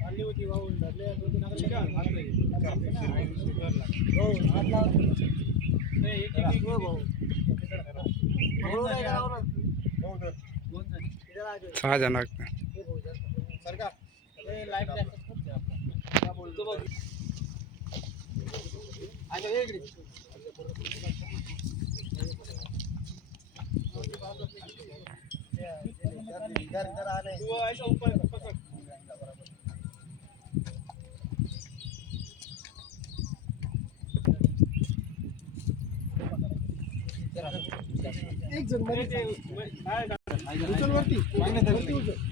चालली होती वाहून धरले सहा जण सरकार लाईट बोलतो बघ एक जण उचल वरती